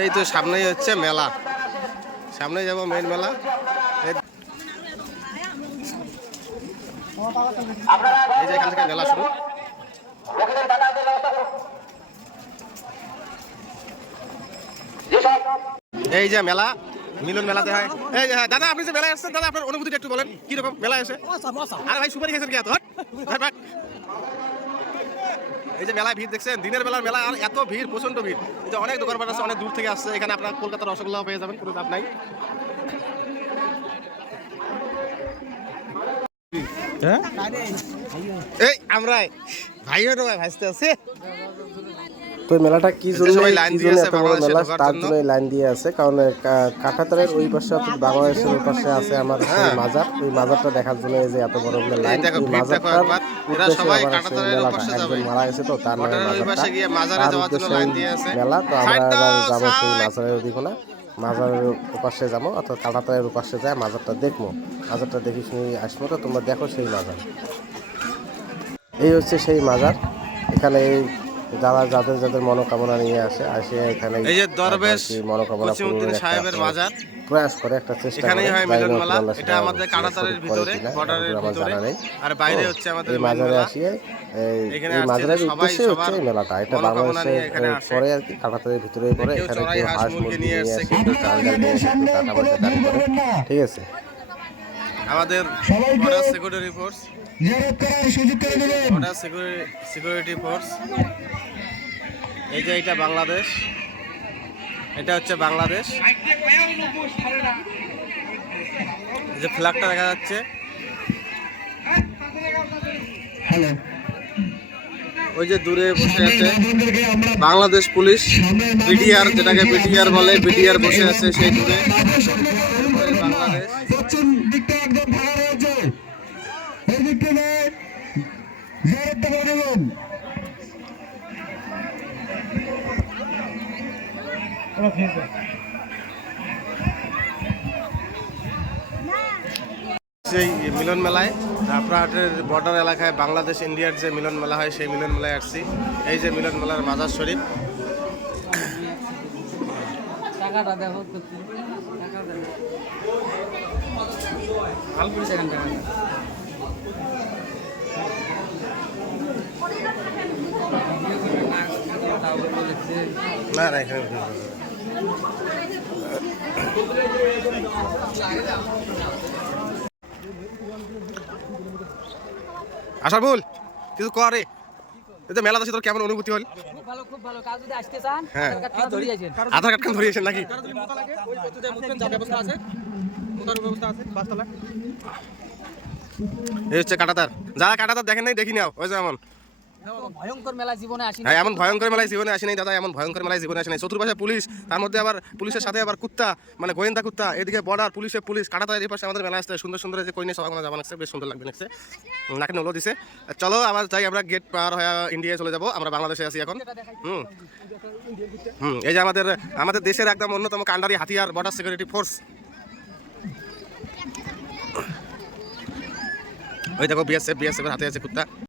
এই তো সামনেই হচ্ছে মেলা। সামনে যাব মেন মেলা। এই- যে এখান থেকে মেলা শুরু। এই যে মেলা মিলন মেলাতে হয়। এই যে হ্যাঁ, দাদা আপনি যে মেলায় আসছেন দাদা আপনার অনুভূতিটা একটু বলেন কি রকম মেলায় এসে? আরে ভাই সুপারি খেয়েছেন কি এত। এই যে মেলায় ভিড় দেখছেন দিনের বেলার মেলা আর এত ভিড় প্রচণ্ড ভিড়। এই যে অনেক দোকানপাট আছে অনেক দূর থেকে আসছে এখানে আপনার কলকাতার রসগোল্লাও পেয়ে যাবেন কোনো নাই। এই আমরাই। ভাইও ভাই ভাইস্তে আছে। তো মেলাটা কি জন্য আছে মেলা? তার জন্য। লাইন দিয়ে আছে। কারণ কা- কাঁটাতারের ওই পাশে অর্থাৎ বাংলাদেশের ওই পাশে আছে আমার হ্যাঁ। মাজার। ওই মাজারটা দেখার জন্য এই যে এত বড় বড় লাইন এই মাজারটার উদ্দেশ্যে সবাই আবার সেই মেলাটা। একজন মারা গেছে তো তার নামে মাজারটা। তার যাওয়ার জন্য উদ্দেশ্যে লাইন দিয়ে আছে। মেলা তো আমরা এবার যাব সেই মাজারের ওদিকে না মাজারের উপাশে যাব অর্থাৎ কাঁটাতারের উপাশে যায় মাজারটা দেখব। মাজারটা দেখি শুনি আসব তো তোমরা দেখো সেই মাজার। এই হচ্ছে সেই মাজার। এখানে যারা যাদের যাদের মনোকামনা নিয়ে আসে আসে এখানে এই যে দরবেশ মনোকামনা পূরণের সাহেবের মাজার প্রয়াস করে একটা চেষ্টা এখানেই হয় মিলন মেলা এটা আমাদের কাঁটাতারের ভিতরে বর্ডারের ভিতরে। আর বাইরে হচ্ছে আমাদের এই মাজারে আসিয়ে এই মাজারের উদ্দেশ্যে হচ্ছে এই মেলাটা। এটা আসে। পরে আর কি কাঁটাতারের ভিতরে পরে এখানে কেউ হাঁস মুরগি নিয়ে আসে কেউ চাঙ্গা নিয়ে আসে। কেউ করে ঠিক আছে। আমাদের border security force border security force এই যে এটা বাংলাদেশ। এটা হচ্ছে বাংলাদেশ। যে ফ্ল্যাগটা দেখা যাচ্ছে। ওই যে দূরে বসে আছে বাংলাদেশ পুলিশ বিডিআর যেটাকে বিডিআর বলে বিডিআর বসে আছে সেই দূরে। বাংলাদেশ। সেই মিলন মেলায় রাপরাহাটের বর্ডার এলাকায় বাংলাদেশ ইন্ডিয়ার যে মিলন মেলা হয় সেই মিলন মেলায় আসছি। এই যে মিলন মেলার মাজার শরীফ। টাকাটা দেখো টাকা দেখো। অল্প সেকেন্ড টাকা না না আসার ভুল কিছু করে এই যে মেলা আছে তোর কেমন অনুভূতি হল? খুব ভালো খুব ভালো। কাজ যদি আসতে চান হ্যাঁ। আধার কার্ড ধরে যাচ্ছেন আধার কার্ড ধরিয়েছেন নাকি? এই হচ্ছে কাটাতার। যারা কাটাতার দেখেন নাই দেখি নাও ওই যেমন হ্যাঁ এমন ভয়ঙ্কর মেলায় জীবনে আসে নাই দাদা, এমন ভয়ঙ্কর মেলায় জীবনে আসে নাই চতুর্পাশে পুলিশ, তার মধ্যে আবার পুলিশের সাথে আবার কুত্তা মানে গোয়েন্দা কুত্তা, এদিকে বর্ডার পুলিশের পুলিশ, কাটাতার এই পাশে আমাদের মেলা আসতে সুন্দর সুন্দর যে কইনে সবাই যাবা লাগছে, বেশ সুন্দর লাগবে লাগছে। নাকে নলো দিছে। চলো, আবার যাই, আমরা গেট পার হয়ে ইন্ডিয়ায় চলে যাব। আমরা বাংলাদেশে আছি এখন। হুম। হুম, এই যে আমাদের আমাদের দেশের একদম অন্যতম কান্ডারি হাতিয়ার বর্ডার সিকিউরিটি ফোর্স ওই দেখো বিএসএফ বিএসএফের হাতে আছে কুত্তা।